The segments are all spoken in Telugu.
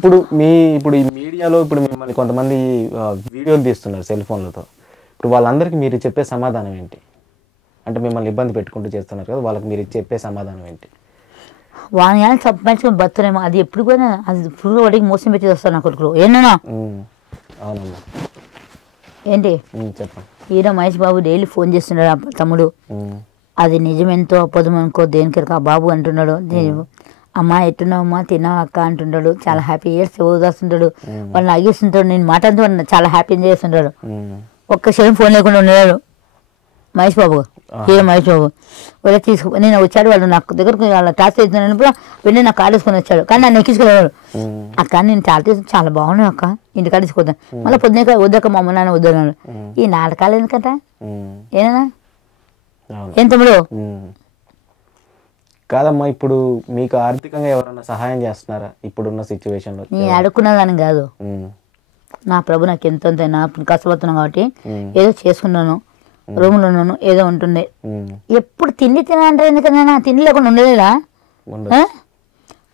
ఇప్పుడు ఈ మీడియాలో ఇప్పుడు మిమ్మల్ని కొంతమంది వీడియోలు తీస్తున్నారు సెల్ ఫోన్లతో. ఇప్పుడు వాళ్ళందరికీ మీరు చెప్పే సమాధానం ఏంటి? అంటే మిమ్మల్ని ఇబ్బంది పెట్టుకుంటూ చేస్తున్నారు కదా, వాళ్ళకి మీరు చెప్పే సమాధానం ఏంటి? వాని కానీ సంపాదించుకొని బతునేమో, అది ఎప్పుడు కూడా అది ఫుల్ వాడికి మోసం పెట్టి వస్తారు నా కొడుకులు. ఏనా అవునమ్మా, ఏంటి చెప్పండి. Hero Mahesh Babu daily phone చేస్తున్నాడు తమ్ముడు. అది నిజమెంతో అప్పదం అనుకో దేనికి ఆ బాబు అంటున్నాడు. అమ్మ ఎట్టున్నావు అమ్మ తిన్నావు అక్క అంటుంటాడు. చాలా హ్యాపీ ఇయర్స్ ఓదాస్తుంటాడు. వాళ్ళని అగిస్తుంటాడు. నేను మాట్లాడుతూ చాలా హ్యాపీ ఎంజాయ్ చేస్తుంటాడు. ఒక్క క్షణం ఫోన్ లేకుండా ఉన్నాడు మహేష్ బాబు, హీరో మహేష్ బాబు. వాళ్ళ నేను వచ్చాడు, వాళ్ళు నాకు దగ్గరకు వాళ్ళ క్లాస్ అవుతున్నప్పుడు వెళ్ళి నాకు కార్ వేసుకొని వచ్చాడు. కానీ నన్ను ఎక్కించుకునేవాడు. అక్క నేను చాలా బాగున్నావు అక్క, ఇంటికాడ తీసుకొద్దాం. మళ్ళీ పొద్దున వద్దక్క మా అమ్మ నాన్న వద్దన్నాడు. ఈ నాటకాలు ఎందుకంట ఏనా ఏం తమ్ముడు? కాదమ్మా, ఇప్పుడు మీకు ఆర్థికంగా ఎవరైనా సహాయం చేస్తున్నారా ఇప్పుడున్న సిచ్యువేషన్లో? నేను అడుక్కున్నదాన్ని కాదు, నా ప్రభు నాకు ఎంత నా కష్టపడుతున్నాను కాబట్టి ఏదో చేసుకున్నాను. రూమ్లో ఉన్నాను, ఏదో ఉంటుండే. ఎప్పుడు తిండి తినంటే ఎందుకన్నా తిండి లేకుండా ఉండలేదా?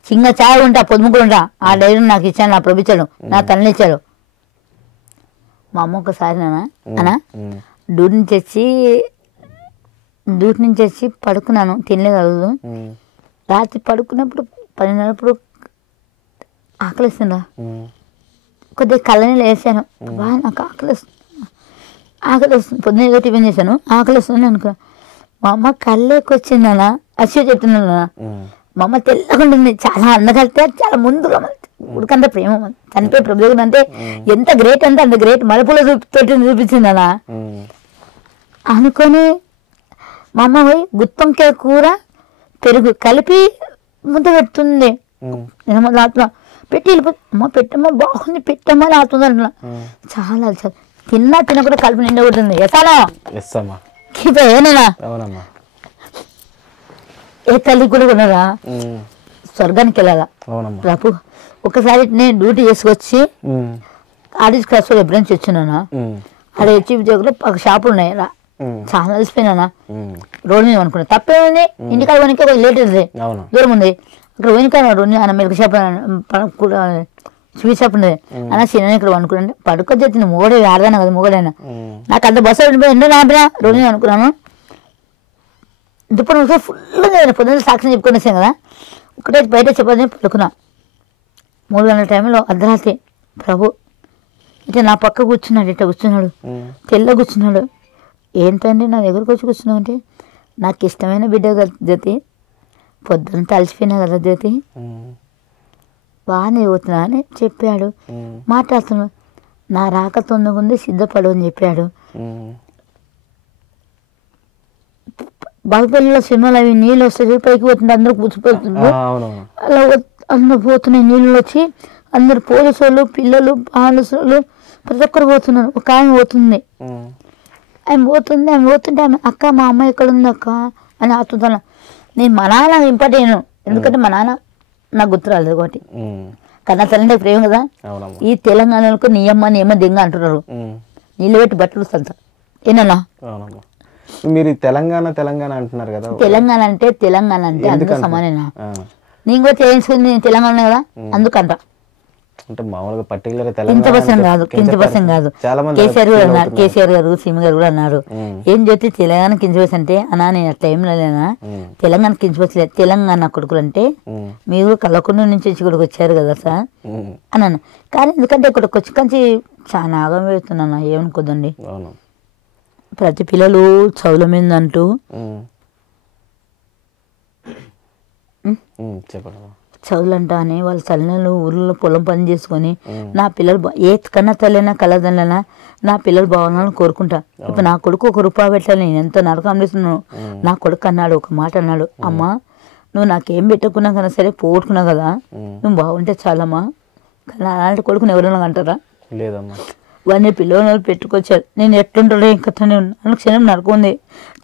చిన్న చాయ్ ఉంటా, పొద్దుముకులు ఉంటా. ఆ డైరీ నాకు ఇచ్చాను, నా ప్రభు ఇచ్చాడు, నా తల్లి ఇచ్చాడు. మా అమ్మ ఒకసారి అన్నా డ్యూటీ నుంచి వచ్చి పడుకున్నాను, తినలేదు. రాత్రి పడుకున్నప్పుడు 10:30 ఆకలిస్తుందా, కొద్దిగా కళ్ళని వేసాను. బాగా నాకు ఆకలిస్తుంది. పొద్దున్న ఏదో టిఫిన్ చేశాను, ఆకలిస్తుంది అనుకున్నా. మా అమ్మ కళ్ళేకి వచ్చిందన్నా, అశ్వ చెప్తున్నాను. మా అమ్మ తెల్లగా ఉంటుంది, చాలా అందగలితే చాలా ముందుగా ఉడికంత ప్రేమ. చనిపోయి ప్రభుత్వం అంటే ఎంత గ్రేట్ అంటే అంత గ్రేట్. మలుపులో తోటి చూపించిందనా అనుకొని మా అమ్మ పోయి గుత్తొంకాయ కూర పెరుగు కలిపి ముద్ద పెడుతుంది. లాతున్నా పెట్టి వెళ్ళిపోతుంది. అమ్మ పెట్టమ్మా బాగుంది, పెట్టమ్మా లాతుంది అంటున్నా. చాలా తిన్నా తినకుండా కలుపు నిండా కొడుతుంది. ఏనా ఏ తల్లి కూడా కొన్నారా స్వర్గానికి వెళ్ళాలా ప్రభు? ఒకసారి నేను డ్యూటీ చేసుకొచ్చి ఆర్టీసీ క్లాస్ లో ఎప్పుడైనా వచ్చినానా, అక్కడ హెచ్ఈబీ దగ్గర ఒక షాపులు ఉన్నాయి. చాలా కలిసిపోయినా రోడ్డు మీద అనుకున్నా. తప్పేముంది, ఇంటికాడ పోనీకి ఒక లేట్ ఉంది, దూరం ఉంది. అక్కడ పోయినకాడు ఆయన మిల్క్ షాప్ స్వీట్ షాప్ ఉండేది. అన్న చిన్న ఇక్కడ అనుకున్నాను, పడుకొచ్చి మూడే ఆడదాను కదా, మూగడైనా నాకు అంత బస్సు వెళ్ళిపోయి ఎండో నాపినా రోడ్డు మీద అనుకున్నాను. దుప్పటి ఫుల్ పొద్దున్న సాక్షి చెప్పుకొని వచ్చాను కదా, ఒకటే బయట చెప్పని పడుకున్నా. 3 గంటల టైంలో అర్ధరాత్రి ప్రభు ఇట్లా నా పక్క కూర్చున్నాడు, ఇట్లా కూర్చున్నాడు, తెల్ల కూర్చున్నాడు. ఏంటంటే నా దగ్గరకు వచ్చి కూర్చున్నావు అంటే, నాకు ఇష్టమైన బిడ్డ కదా జ్యోతి, పొద్దున్న తలిసిపోయినా కదా జ్యోతి, బాగానే పోతున్నా అని చెప్పాడు. మాట్లాడుతున్నాడు. నా రాక తొందరగా సిద్ధపడు అని చెప్పాడు. బాగుపల్లిలో సినిమాలు అవి నీళ్ళు వస్తాయి, పైకి పోతుంటే అందరూ కూర్చిపోతుండ్రు. అలా అందరూ పోతున్నాయి నీళ్ళు వచ్చి, అందరు పోలీసు వాళ్ళు, పిల్లలు, బాలసులు ప్రతి ఒక్కరు పోతున్నారు. ఒక ఆమె పోతుంది, ఆమె పోతుంటే ఆమె అక్క మా అమ్మ ఎక్కడ ఉంది అక్క అని ఆతున్నా. నేను మా నాన్న ఇంపార్టెంట్, ఎందుకంటే మా నాన్న నాకు గుర్తు రాలేదు ఒకటి. కన్నా తల్లి ప్రేమ కదా. ఈ తెలంగాణలో నియమ దెంగ అంటున్నారు, నీళ్ళు పెట్టి బట్టలు సంత ఏనన్నా. మీరు తెలంగాణ అంటున్నారు కదా, తెలంగాణ అంటే అందరూ సమానేనా. నేను కూడా చేయించుకుంది తెలంగాణ కదా, అందుకంట. అంటే మామూలుగా పర్టికులర్ కించపర్సన్ కాదు. కేసీఆర్ కూడా అన్నారు, కేసీఆర్ గారు సీఎం గారు కూడా అన్నారు, ఏం చేస్తే తెలంగాణ కించపర్స్ అంటే అన్నా నేను అట్లా ఏం లేనా, తెలంగాణ కించపరచలేదు, తెలంగాణ కొడుకులు అంటే మీరు కళ్ళకొండ నుంచి ఇక్కడికి వచ్చారు కదా సార్ అన్నాను. కానీ ఎందుకంటే ఇక్కడికి వచ్చి కంచి చాలా ఆగం పెడుతున్నా, ఏమనుకోదండి. ప్రతి పిల్లలు చదువుల మీద అంటూ చదువులంట అని వాళ్ళ తల్లిదండ్రులు ఊళ్ళో పొలం పని చేసుకొని నా పిల్లలు ఏ కన్నా తల్లైనా కళ్ళదల్లైనా నా పిల్లలు బాగున్నాను కోరుకుంటా. ఇప్పుడు నా కొడుకు 1 రూపాయి పెట్టాలి, నేను ఎంతో నరకం చేస్తున్నాను. నా కొడుకు అన్నాడు, ఒక మాట అన్నాడు, అమ్మ నువ్వు నాకేం పెట్టుకున్నా కన్నా సరే పోగొట్టుకున్నావు కదా, నువ్వు బాగుంటే చాలమ్మా. కానీ అలాంటి కొడుకుని ఎవరైనా అంటారా? లేదమ్మా. వాడిని పిల్లలు పెట్టుకొచ్చారు. నేను ఎట్లుంటాడో ఇంకా క్షణం నరకుంది.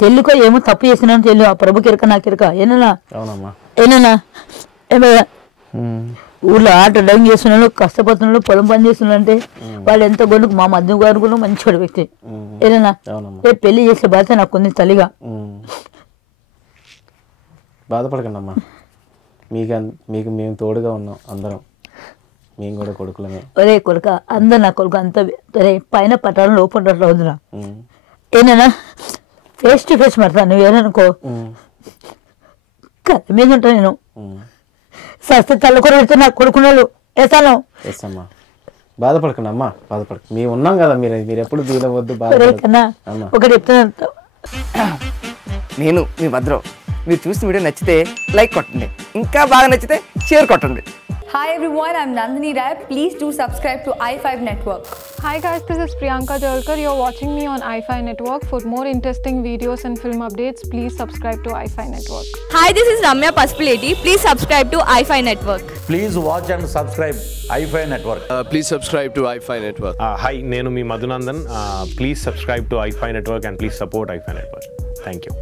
తెల్లుకో ఏమో తప్పు చేసినాను తెలు, ఆ ప్రభుకి ఇరక నాకు ఇరక ఏనా ఏమయ్యా. ఊళ్ళో ఆటో డ్రైవింగ్ చేస్తున్నాడు, కష్టపడుతున్నాడు, పొలం పని చేస్తున్నాడు అంటే వాళ్ళు ఎంత గొంతుకు. మా మధ్య గారు కూడా మంచివాడు వ్యక్తి ఏదైనా. రేపు పెళ్లి చేసే బాధ్యత నాకు ఉంది తల్లిగా. బాధపడకండి అమ్మా, మీకు మేము తోడుగా ఉన్నాం అందరం. మేము కూడా కొడుకులమే. ఒరే కొడుక అందరు నా కొడుకు అంత ఒరే పైన పట్టాలను లోపల వద్దురా ఏనా ఫేస్ టు ఫేస్ మాడతాను నువ్వేననుకో కళ్ళ మీద ఉంటా నేను సస్తే తల్లకూర పెడితే నాకు కొడుకున్నాళ్ళు వేస్తాను. వేస్తామ్మా, బాధపడకండి అమ్మా, బాధపడక మేము ఉన్నాం కదా, మీరు ఎప్పుడు దీనవద్దు కన్నా ఒకటి చెప్తాను. నేను మీ భద్రం. మీరు చూసిన వీడియో నచ్చితే లైక్ కొట్టండి, ఇంకా బాగా నచ్చితే షేర్ కొట్టండి. Hi everyone, I'm Nandini Rai. Please do subscribe to i5 Network. Hi guys, this is Priyanka Jalkar. You're watching me on i5 Network. For more interesting videos and film updates, please subscribe to i5 Network. Hi, this is Ramya Paspaleti. Please subscribe to i5 Network. Please watch and subscribe i5 Network. Please subscribe to i5 Network. Hi, Nenu Mi Madhunandan. Please subscribe to i5 Network and please support i5 Network. Thank you.